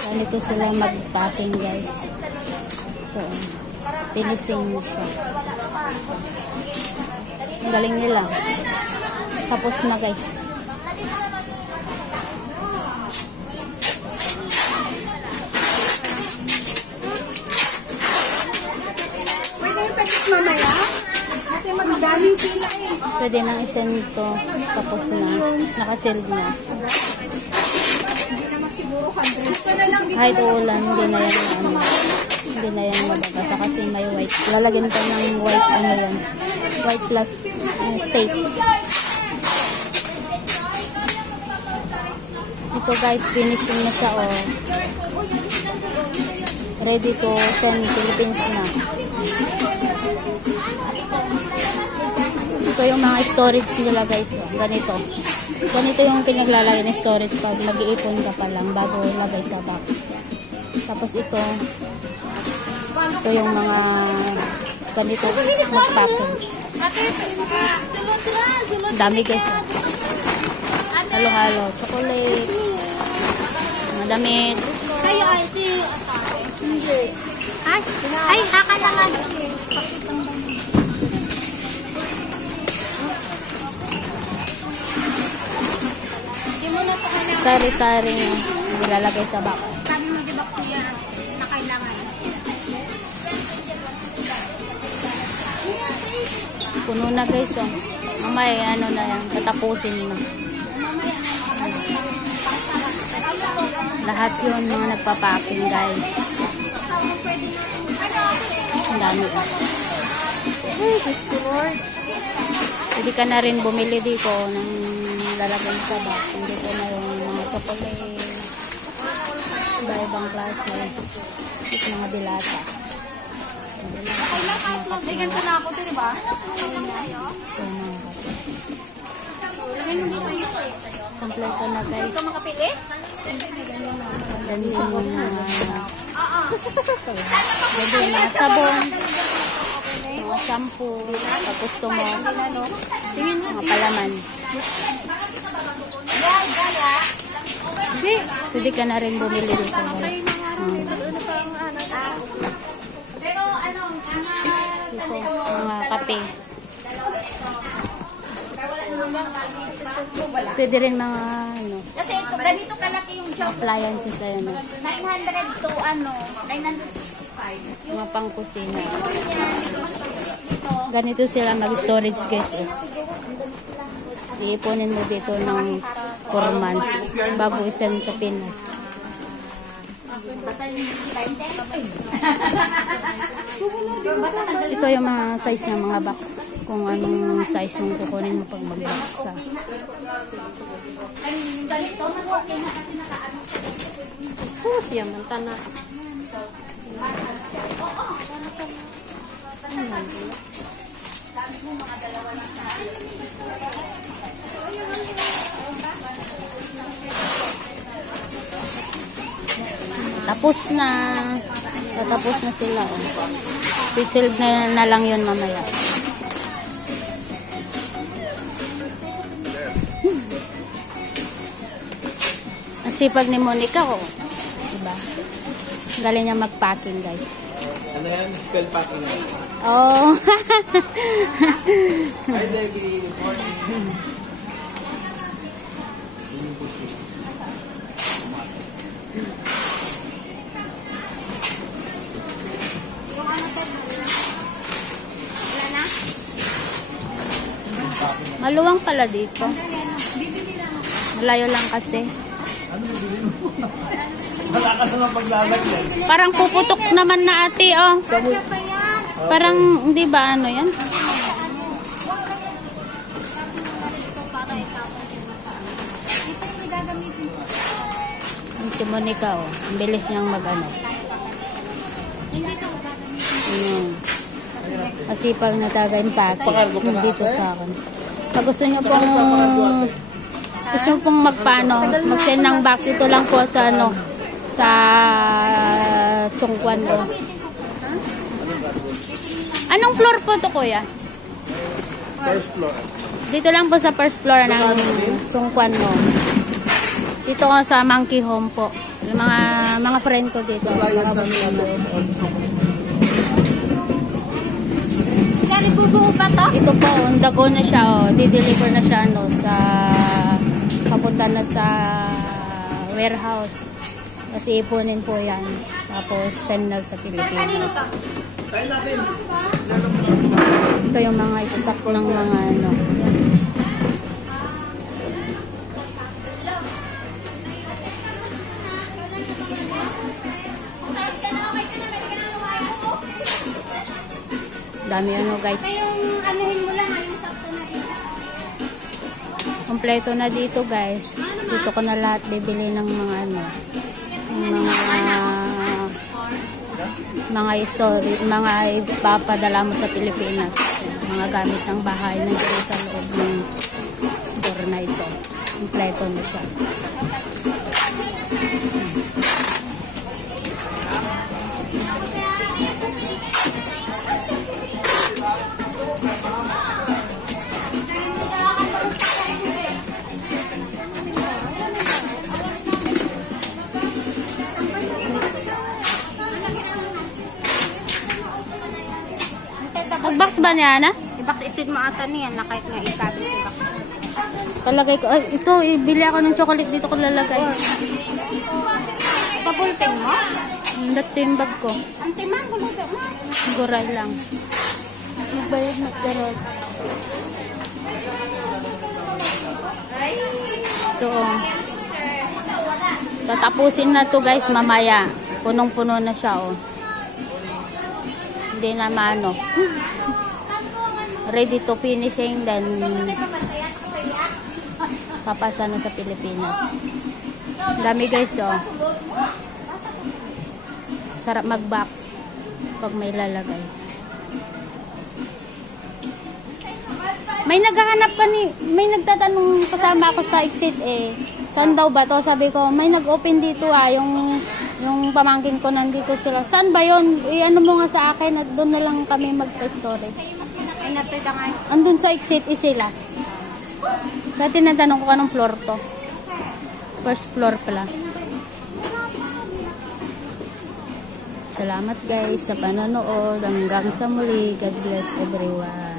Ganito sila mag-packing, guys. Ito. Finishing mo siya. Ang galing nila. Tapos na, guys. Mamaya? Magdaming pila eh. Pwede nang isend ito. Tapos na. Nakasealed na. Kahit uulan, hindi na yan hindi na yan mababasa kasi may white. Lalagyan pa ng white ano yan. White plus state. Ito guys, finishing na siya oh. Ready to send Philippines na. Ito yung mga storage nila guys. Ganito. Ganito yung pinaglalagay ng storage pag mag-iipon ka pa lang bago lagay sa box. Tapos ito yung mga ganito mag-packing. Dami guys. Halo-halo. Chocolate. Mga damit. Kaya ay, haka naman. Sari-sari nyo nilalagay sa box. Sabi mo di box niya na kailangan. Puno na guys oh. Mamaya ano na yan, tatapusin na. Lahat yun mga nagpapacking guys. Ang dami oh. Pwede ka na rin bumili dito ng lalagyan sa box. Dito na yung mga chocolate. Iba-ibang klase. Ito mga dilata. Bigyan ko na ako, di ba? Kompleto na guys. Ikaw makapili? Ganito yung mga sabon. Mga shampoo. Pag gusto mo. Mga palaman. Pwede ka na rin bumili dito guys. Ito, mga kape. Pwede rin mga ano. Kasi ito, ganito kalaki yung job. Appliances ayan. 900 to 955. Mga pang-kusina. Ganito sila mag-storage guys. Iipunin mo dito ng 4 months bago isend sa Pinas. Ito yung mga size ng mga box. Kung anong size yung kukunin mo pag mag-box ka. Siya man tana. Tapos na. Tapos na sila. Oh. Sisilb na lang yun mamaya. Ang sipag ni Monica oh. Diba? Galing niya mag-packing guys. Ano yan? Spell packing. Oh. Hi, Debbie. Good morning. Maluwang pala dito. Malayo lang kasi. Wala ka naman paglalagyan. Parang puputok naman na ate oh. Parang hindi ba ano yan? Si Monica oh. Ang bilis niyang mag-ano. Masipag na taga yung packet dito sa akin. Pag gusto nyo pong magpano, mag-send ng box, ito lang po sa ano, sa Tungkwan ko. Anong floor po to kuya? First floor. Dito lang po sa first floor ng Tungkwan mo. Dito ko sa Monkey Home po. Mga friend ko dito. Mga Kaya nagbubuo pa to? ito po, undago na siya. Oh. Di-deliver na siya sa papunta na sa warehouse. Kasi ipunin po yan. Tapos send na sa Pilipinas. Ito yung mga stock ng mga ano. Dami ano guys. Yung anuhin mo lang, yung sakto na ito. Kompleto na dito guys. Dito ko na lahat bibili ng mga ano. Mga story, mga ipapadala mo sa Pilipinas. Mga gamit ng bahay na dito sa loob ng store na ito. Kompleto na siya. Nag-box ba niya, Ana? I-box itid mo ata niyan na kahit nga i-cabinet i-box. Palagay ko. Ay, ito, ibili ako ng chocolate dito ko lalagay. Papulping mo? Dito yung bag ko. Ang timang, guludo mo. Guray lang. Magbayad na direct. Ito, oh. Tatapusin na to guys mamaya. Punong-puno na siya, oh. Hindi na maano. Ready to finishing, then papasa na sa Pilipinas. Dami guys, oh. Sarap mag-box pag may lalagay. May naghahanap may nagtatanong kasama ako sa exit eh. Saan daw ba to? Sabi ko, may nag-open dito yung pamangkin ko nandito sila. Saan ba yun? Ano mo nga sa akin at doon na lang kami mag-storage. Ay, natuda nga. Andun sa exit sila. Kaya tinatanong ko anong floor to. First floor pala. Salamat guys sa panonood. Hanggang sa muli. God bless everyone.